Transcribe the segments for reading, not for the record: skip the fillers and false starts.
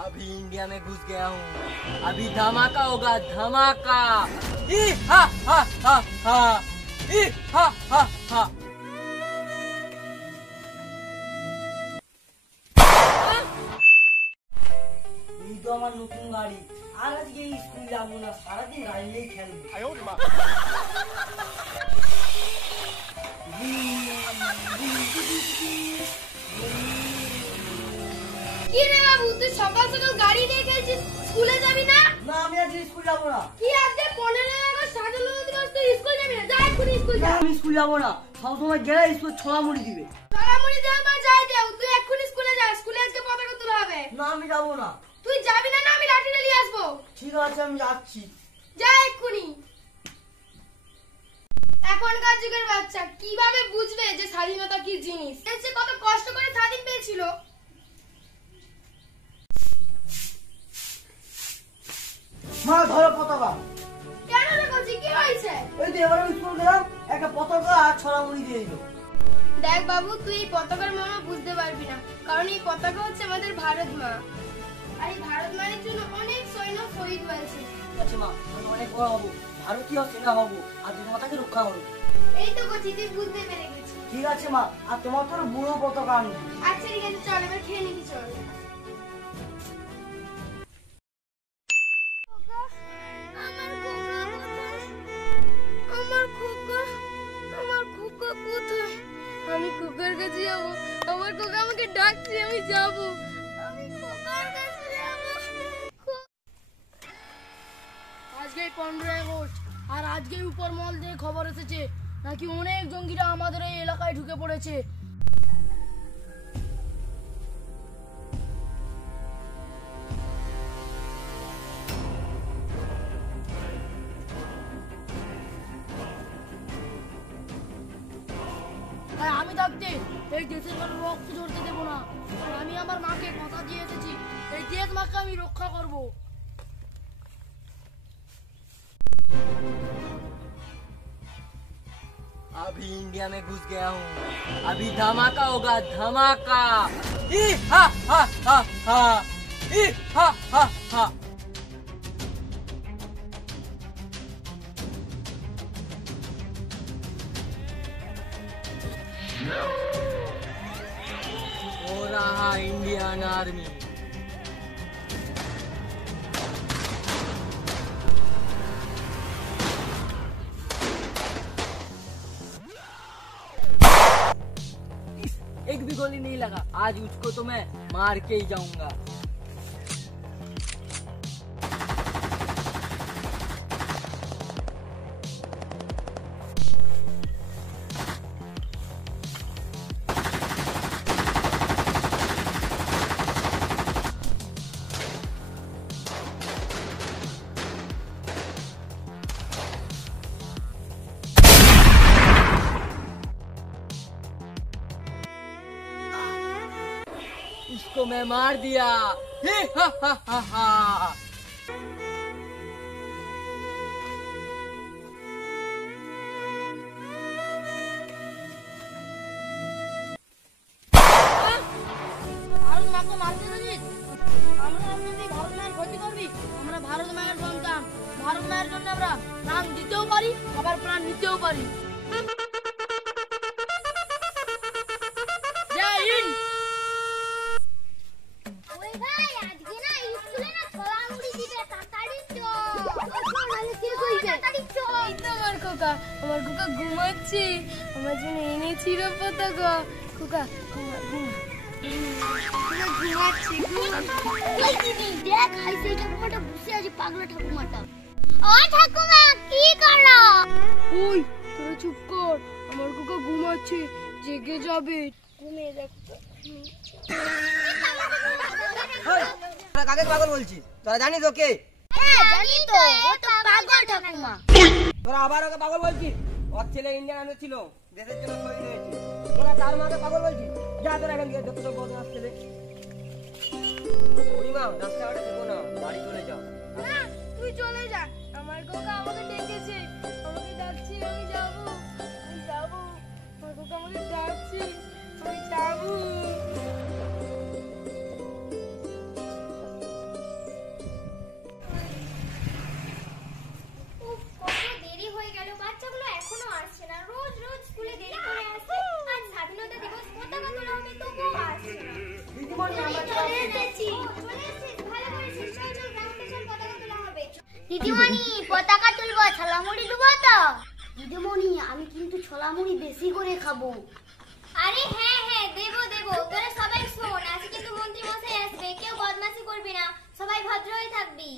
अभी इंडिया में घुस गया हूँ, अभी धमाका होगा, धमाका। ई हा हा हा हा, ई हा हा हा। এই তো আমার নতুন গাড়ি, আর আজকে স্কুল যাবো না, সারাদিন গাড়ি নিয়েই খেলবো। কি রে বাবু, তুই সকাল সকাল গাড়ি নিয়ে খেলছিস, স্কুলে যাবি না? না, আমি আজ স্কুল যাবো না। কি আজকে 15 আগস্ট স্বাধীনতা দিবস, তুই স্কুল যাবি না? যা এক্ষুনি স্কুল যা। আমি স্কুল যাবো না, সবসময় গেলে স্কুল ছোলা মুড়ি দিবে। ছোলা মুড়ি দেও বা যাই দেও, তুই এক্ষুনি স্কুলে যা, স্কুলে আজকে পতাকা তোলা হবে। না, আমি যাবো না। তুই যাবি না? না আমি লাঠিটা নিয়ে আসবো। ঠিক আছে, আমি যাচ্ছি। যা এক্ষুনি। এখনকার যুগের বাচ্চা কিভাবে বুঝবে যে স্বাধীনতা কি জিনিস? এসে কত কষ্ট করে স্বাধীন পেয়েছিল। মা, ধরো পতাকা। কেন রে বলছি, কি হয়েছে? ওই তো এবার আমি স্কুল গেলাম, একটা পতাকা আর ছড়া মুড়ি দিয়ে দিল। দেখ বাবু, তুই এই পতাকার মর্ম বুঝতে পারবি না, কারণ এই পতাকা হচ্ছে আমাদের ভারত মা, আর এই ভারত মায়ের জন্য অনেক সৈন্য শহীদ হয়েছে। আচ্ছা মা, আমি অনেক বড় হবো, ভারতীয় সেনা হবো, আর তুমি মাতাকে রক্ষা করো। এই তো করছি, তুই বুঝতে পেরে গেছিস। ঠিক আছে মা, আর তোমার তো বুড়ো পতাকা আনবো। আচ্ছা ঠিক আছে, চল এবার খেয়ে নিবি, চল। আমি খোকার কাছে যাবো, আমার খোকা আমাকে ডাকছে, আমি যাবো, আমি খোকার কাছে যাবো। আজকে 15 আগস্ট, আর আজকে উপর মহল থেকে খবর এসেছে নাকি অনেক জঙ্গিরা আমাদের এই এলাকায় ঢুকে পড়েছে। আর আমি থাকতে এই দেশের কোনো রক্ত ঝরতে দেবো না। আমি আমার মাকে কথা দিয়ে এসেছি, এই দেশ মাকে আমি রক্ষা করব। अभी इंडिया में घुस गया हूँ, अभी धमाका होगा, धमाका। ई हा हा हा हा, ई हा हा हा। हो रहा इंडियन आर्मी। एक भी गोली नहीं लगा, आज उसको तो मैं मार के ही जाऊंगा। इसको मैं मार दिया। हे हा हा हा हा। ভারত মাকে মারতে দিস? আমরা যদি ভারত মায়ের ক্ষতি করবি, আমরা ভারত মায়ের সন্তান, ভারত মায়ের জন্য আমরা প্রাণ দিতেও পারি, আবার প্রাণ নিতেও পারি। জয় হিন্দ। ওই ভাই, আজকে না স্কুলে না ছোলা মুড়ি দিবে, তাড়াতাড়ি চল। তাড়াতাড়ি চল। এই তো আমার খোকা ঘুমাচ্ছে, আমার জন্য এনেছিল পতাকা। খোকা ঘুমাচ্ছে, ওই দিদি দেখ, হাইছে ঠাকুমাটা বসে আছে, পাগলা ঠাকুমাটা। ও ঠাকুমা, কি করো? ওই তোরা চুপ কর, আমার খোকা ঘুমাচ্ছে, জেগে যাবে। ঘুমিয়ে দেখ তো। তোরা কাকে পাগল বলছিস? তোরা জানিস ওকে? হ্যাঁ জানি তো, ও তো পাগল ঠাকুমা। তোরা আবার ওকে পাগল বলছিস? ওর ছেলে ইন্ডিয়ান আর্মি ছিল, দেশের জন্য শহীদ হয়েছে। তোরা তার মাকে পাগল বলছিস? যা তোরা এখান থেকে, যত সব বদমাস ছেলে। বুড়িমা, রাস্তাঘাটে থেকো না, বাড়ি চলে যাও। না তুই চলে যা, আমার খোকা আমাকে ডেকেছে, আমাকে ডাকছে, আমি যাবো, আমার খোকা আমাকে ডাকছে, আমি যাবো। এসেছি। চলে এসেছিস, ভালো করেছিস। চল চল গ্রাউন্ডে চল, পতাকা তোলা হবে। দিদিমণি পতাকা তুলবো, ছোলামুড়ি দেবো তো? দিদিমণি আমি কিন্তু ছোলামুড়ি বেশি করে খাবো। আরে হ্যাঁ হ্যাঁ দেবো দেবো। তোরা সবাই শোন, আজকে কিন্তু মন্ত্রী মশাই আসবে, কেউ বদমাশি করবি না, সবাই ভদ্র হয়ে থাকবি।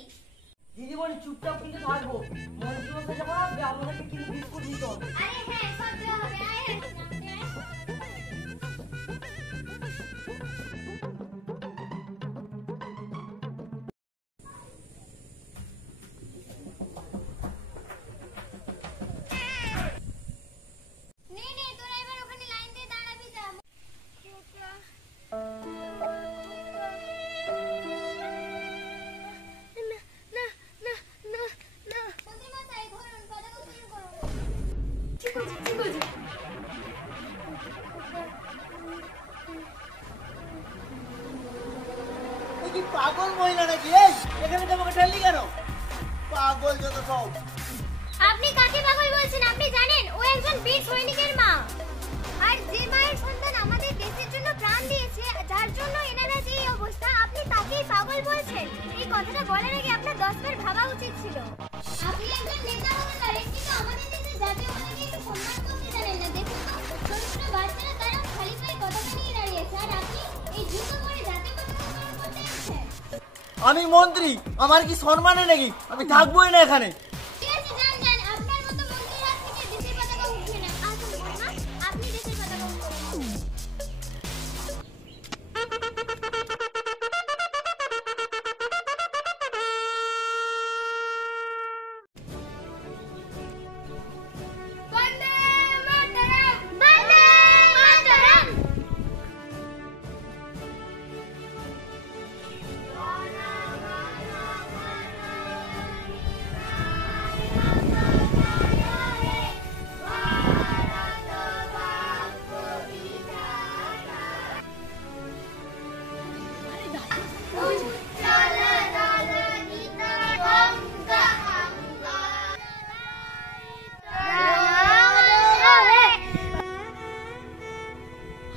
দিদিমণি চুপচাপ কিন্তু থাকবো, মন্ত্রী মশাই যখন আসবে আপনাদেরকে কিন্তু বিস্কুট দিতে হবে। আরে হ্যাঁ সব দেওয়া হবে। আয় আয়। নে নে তোরা এবার ওখানে লাইন দিয়ে দাঁড়াবি যা। মন্ত্রী মশাই ধরুন, পতাকা উত্তোলন করুন। ঠিক আছে ঠিক আছে। তুই কি পাগল মহিলা নাকি? এই এখানে তোমাকে ঠেললি কেন? পাগল যত সব। আপনি কাকে পাগল বলছেন? আপনি জানেন ও একজন বীর সৈনিকের মা, আর যে মায়ের সন্তান আমাদের দেশের জন্য প্রাণ দিয়েছে, যার জন্য এনারা যে এই অবস্থা, আপনি তাকেই পাগল বলছেন? এই কথাটা বলার আগে আপনার 10 বার ভাবা উচিত ছিল। আপনি একজন নেতা হতে পারেন, কিন্তু আমাদের দেশের জাতীয় পতাকাকে একটু সম্মান করতে জানেন না। দেখুন তো ছোট ছোট বাচ্চারা তারা খালি পায়ে পতাকা নিয়ে দাঁড়িয়েছে, আর আপনি এই জুতো পরে জাতীয় পতাকা উত্তোলন করতে এসেছেন। আমি মন্ত্রী, আমার কি সম্মানে নাকি? আমি থাকবোই না এখানে। ঠিক আছে যান যান, আপনার মতো মন্ত্রীর হাত থেকে দেশের পতাকা উঠবে না। আসুন বর্মা, আপনি দেশের পতাকা উত্তোলন করুন। বন্দে মাতরম, বন্দে মাতরম।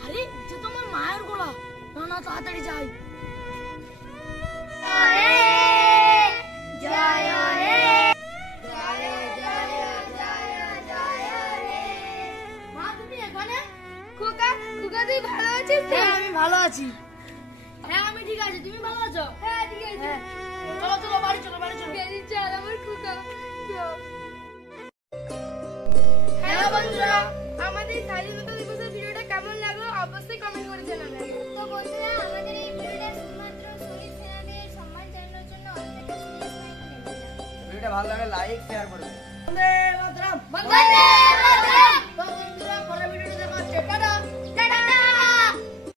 আরে যে তোমার মায়ের গলা। না না তাড়াতাড়ি যাই। মা তুমি এখানে? খোকা খোকা তুই ভালো আছিস তো? হ্যাঁ আমি ভালো আছি। হ্যাঁ আমি ঠিক আছি, তুমি ভালো আছো? হ্যাঁ ঠিক আছে। চলো চলো বাড়ি চলো বাড়ি চলো। বেরিয়ে চল আমার খোকা। হ্যাঁ বন্ধুরা, আমাদের স্বাধীনতা দিবসের ভিডিওটা কেমন লাগলো অবশ্যই কমেন্ট করে জানাবেন। তো বন্ধুরা আমাদের এই ভিডিওটা শুধুমাত্র শহীদ সেনাদের সম্মান জানানোর জন্য অত্যন্ত সিরিয়াস মাইন্ড নেবেন না। ভিডিওটা ভালো লাগে লাইক শেয়ার করবেন। বন্দে মাতরম। বন্দে